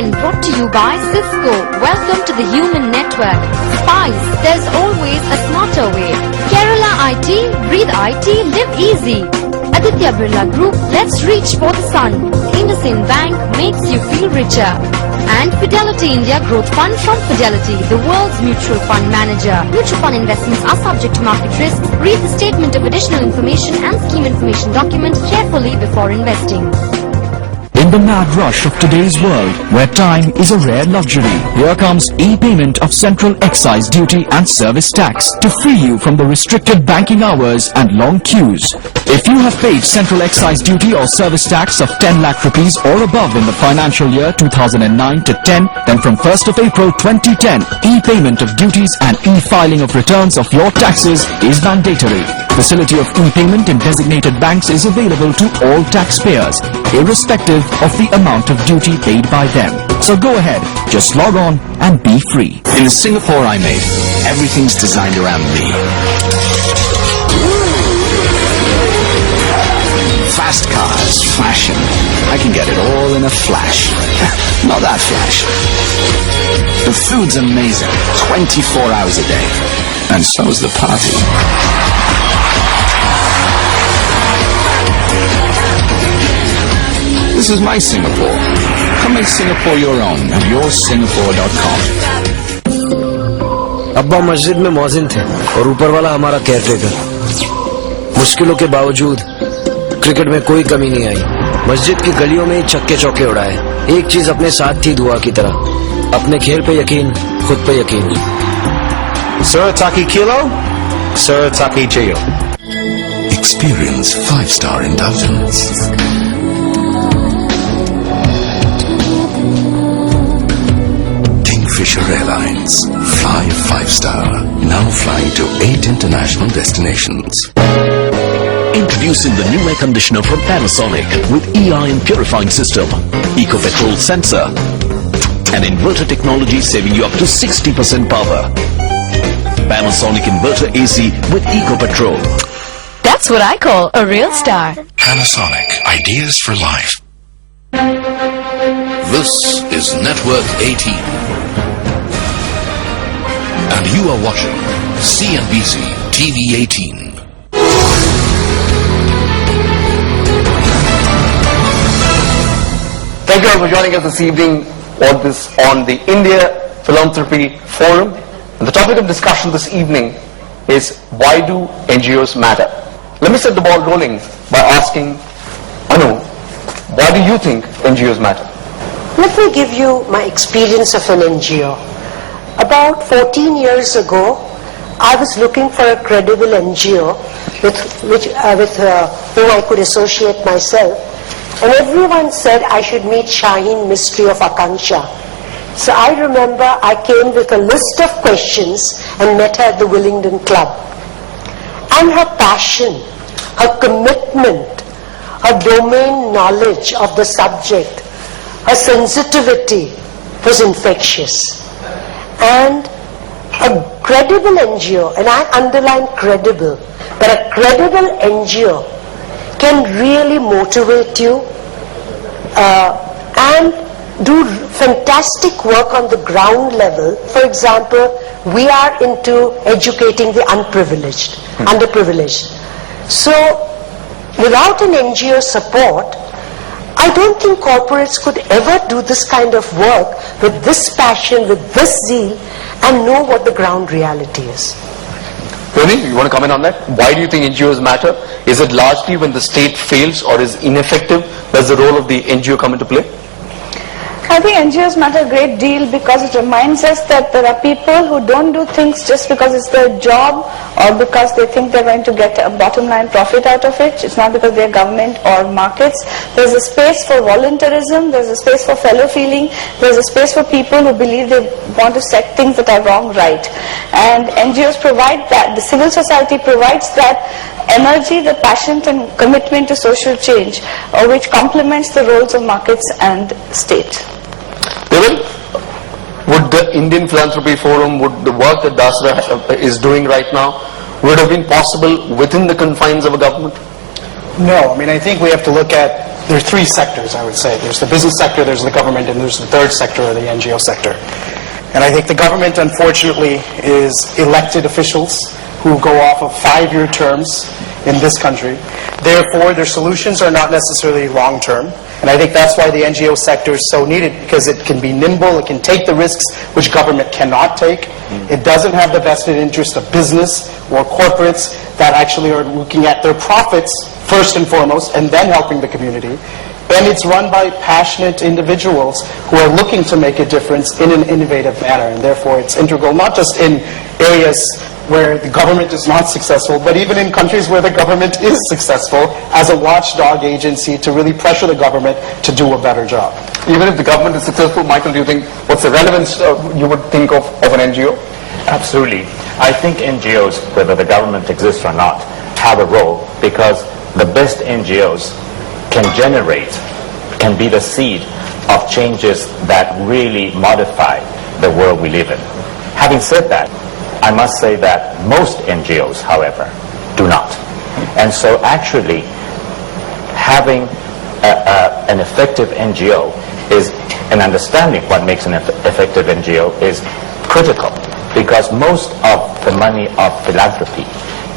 Weekend brought to you by Cisco. Welcome to the human network. Spice, there's always a smarter way. Kerala IT, breathe IT, live easy. Aditya Birla Group, let's reach for the sun. IndusInd Bank makes you feel richer. And Fidelity India Growth Fund from Fidelity, the world's mutual fund manager. Mutual fund investments are subject to market risks. Read the statement of additional information and scheme information document carefully before investing. In the mad rush of today's world, where time is a rare luxury, here comes e-payment of Central Excise Duty and Service Tax to free you from the restricted banking hours and long queues. If you have paid Central Excise Duty or Service Tax of 10 lakh rupees or above in the financial year 2009 to 10, then from 1st of April 2010, e-payment of duties and e-filing of returns of your taxes is mandatory. Facility of e-payment in designated banks is available to all taxpayers, irrespective of the amount of duty paid by them. So go ahead, just log on and be free. In the Singapore I made, everything's designed around me. Fast cars, fashion. I can get it all in a flash. Not that flash. The food's amazing, 24 hours a day. And so's the party. This is my Singapore. Come make Singapore your own at yoursingapore.com. अब्बा मस्जिद में मौजिन थे और ऊपर वाला हमारा caretaker. मुश्किलों के बावजूद क्रिकेट में कोई कमी नहीं आई। मस्जिद की गलियों में छक्के चौके उड़ाए। एक चीज अपने साथ थी दुआ की तरह, अपने खेल पे यकीन, खुद पे यकीन। Surataki Kilo, Surataki Jail. Experience 5-star indulgence. Kingfisher Airlines. Fly 5-star. Now flying to 8 international destinations. Introducing the new air conditioner from Panasonic with e-ion purifying system, eco-petrol sensor, and inverter technology saving you up to 60% power. Panasonic inverter AC with eco-petrol. That's what I call a real star. Panasonic. Ideas for life. This is Network 18. And you are watching CNBC TV 18. Thank you all for joining us this evening on the India Philanthropy Forum. And the topic of discussion this evening is, why do NGOs matter? Let me set the ball rolling by asking Anu, why do you think NGOs matter? Let me give you my experience of an NGO. About 14 years ago, I was looking for a credible NGO with whom I could associate myself. And everyone said I should meet Shaheen Mystery of Akanksha. So I remember I came with a list of questions and met her at the Willingdon Club. And her passion, her commitment, her domain knowledge of the subject, her sensitivity was infectious. And a credible NGO, and I underline credible, but a credible NGO can really motivate you and do fantastic work on the ground level. For example, we are into educating the unprivileged, underprivileged. So without an NGO support, I don't think corporates could ever do this kind of work with this passion, with this zeal, and know what the ground reality is. Tony, you want to comment on that? Why do you think NGOs matter? Is it largely when the state fails or is ineffective? Does the role of the NGO come into play? I think NGOs matter a great deal because it reminds us that there are people who don't do things just because it's their job or because they think they're going to get a bottom line profit out of it. It's not because they're government or markets. There's a space for voluntarism, there's a space for fellow feeling, there's a space for people who believe they want to set things that are wrong right. And NGOs provide that, the civil society provides that energy, the passion and commitment to social change, which complements the roles of markets and state. Devil, would the Indian Philanthropy Forum, would the work that Dasra is doing right now, would have been possible within the confines of a government? No, I mean, I think we have to look at there are three sectors, I would say. There's the business sector, there's the government, and there's the third sector, or the NGO sector. And I think the government, unfortunately, is elected officials who go off of 5-year terms in this country. Therefore, their solutions are not necessarily long-term. And I think that's why the NGO sector is so needed, because it can be nimble, it can take the risks which government cannot take. It doesn't have the vested interest of business or corporates that actually are looking at their profits first and foremost, and then helping the community. And it's run by passionate individuals who are looking to make a difference in an innovative manner. And therefore, it's integral, not just in areas where the government is not successful, but even in countries where the government is successful, as a watchdog agency to really pressure the government to do a better job. Even if the government is successful, Michael, do you think, what's the relevance you would think of an NGO? Absolutely. I think NGOs, whether the government exists or not, have a role, because the best NGOs can be the seed of changes that really modify the world we live in. Having said that, I must say that most NGOs, however, do not. And so actually, having an effective NGO is, and understanding what makes an effective NGO is critical, because most of the money of philanthropy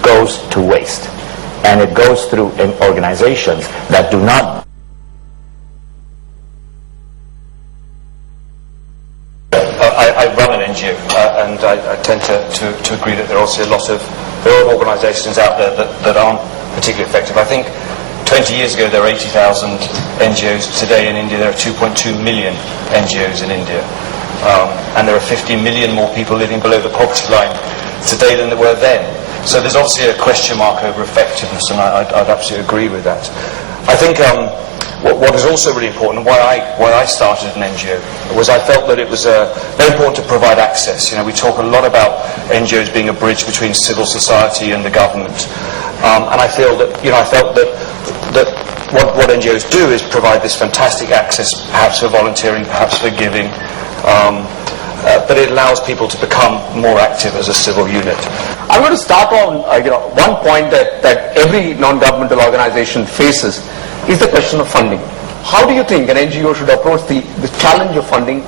goes to waste. And it goes through organizations that do not. I run an NGO, and I tend to agree that there are also a lot of organisations out there that aren't particularly effective. I think 20 years ago there were 80,000 NGOs. Today in India there are 2.2 million NGOs in India, and there are 50 million more people living below the poverty line today than there were then. So there's obviously a question mark over effectiveness, and I'd absolutely agree with that. I think what is also really important, and why I started an NGO, was I felt that it was very important to provide access. You know, we talk a lot about NGOs being a bridge between civil society and the government, and I felt that what NGOs do is provide this fantastic access, perhaps for volunteering, perhaps for giving, but it allows people to become more active as a civil unit. I'm going to start on one point that every non-governmental organization faces is the question of funding. How do you think an NGO should approach the challenge of funding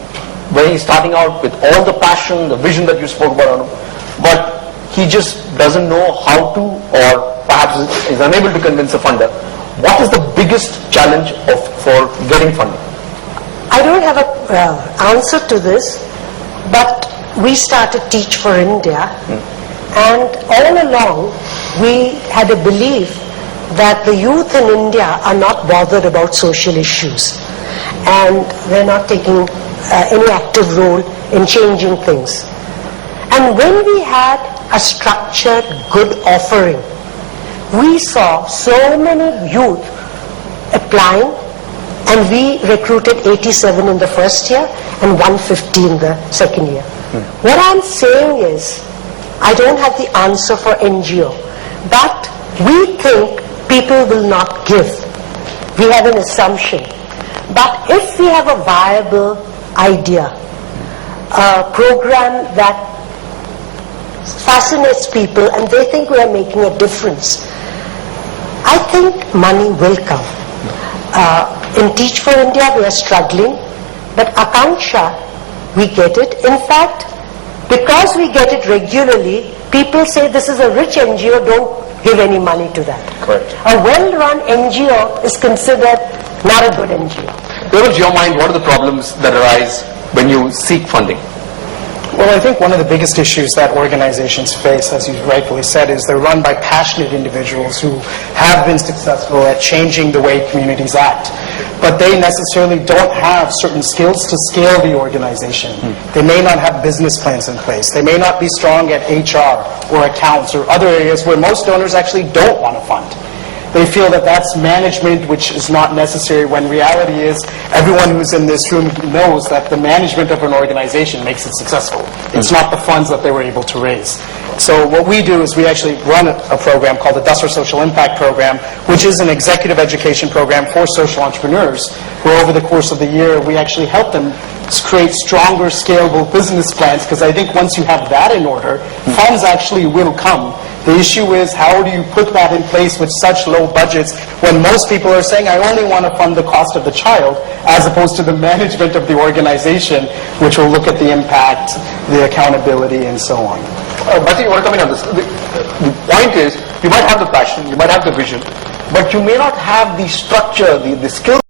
when he's starting out with all the passion, the vision that you spoke about, but he just doesn't know how to, or perhaps is unable to convince a funder? What is the biggest challenge for getting funding? I don't have an answer to this, but we started Teach for India, and all along we had a belief that the youth in India are not bothered about social issues, and they're not taking any active role in changing things. And when we had a structured, good offering, we saw so many youth applying, and we recruited 87 in the first year and 150 in the second year. What I'm saying is, I don't have the answer for NGO, but we think people will not give. We have an assumption. But if we have a viable idea, a program that fascinates people and they think we are making a difference, I think money will come. In Teach for India we are struggling, but Akanksha, we get it. In fact, because we get it regularly, people say this is a rich NGO, don't give any money to that. Correct. A well-run NGO is considered not a good NGO. Where was your mind? What are the problems that arise when you seek funding? Well, I think one of the biggest issues that organizations face, as you rightfully said, is they're run by passionate individuals who have been successful at changing the way communities act. But they necessarily don't have certain skills to scale the organization. They may not have business plans in place. They may not be strong at HR or accounts or other areas where most donors actually don't want to fund. They feel that that's management which is not necessary, when reality is everyone who's in this room knows that the management of an organization makes it successful. It's not the funds that they were able to raise. So what we do is we actually run a program called the Dasar Social Impact Program, which is an executive education program for social entrepreneurs, where over the course of the year we actually help them create stronger, scalable business plans, because I think once you have that in order, funds actually will come The issue is, how do you put that in place with such low budgets when most people are saying, I only want to fund the cost of the child, as opposed to the management of the organization, which will look at the impact, the accountability, and so on. Matthew, you want to come in on this? The point is, you might have the passion, you might have the vision, but you may not have the structure, the skills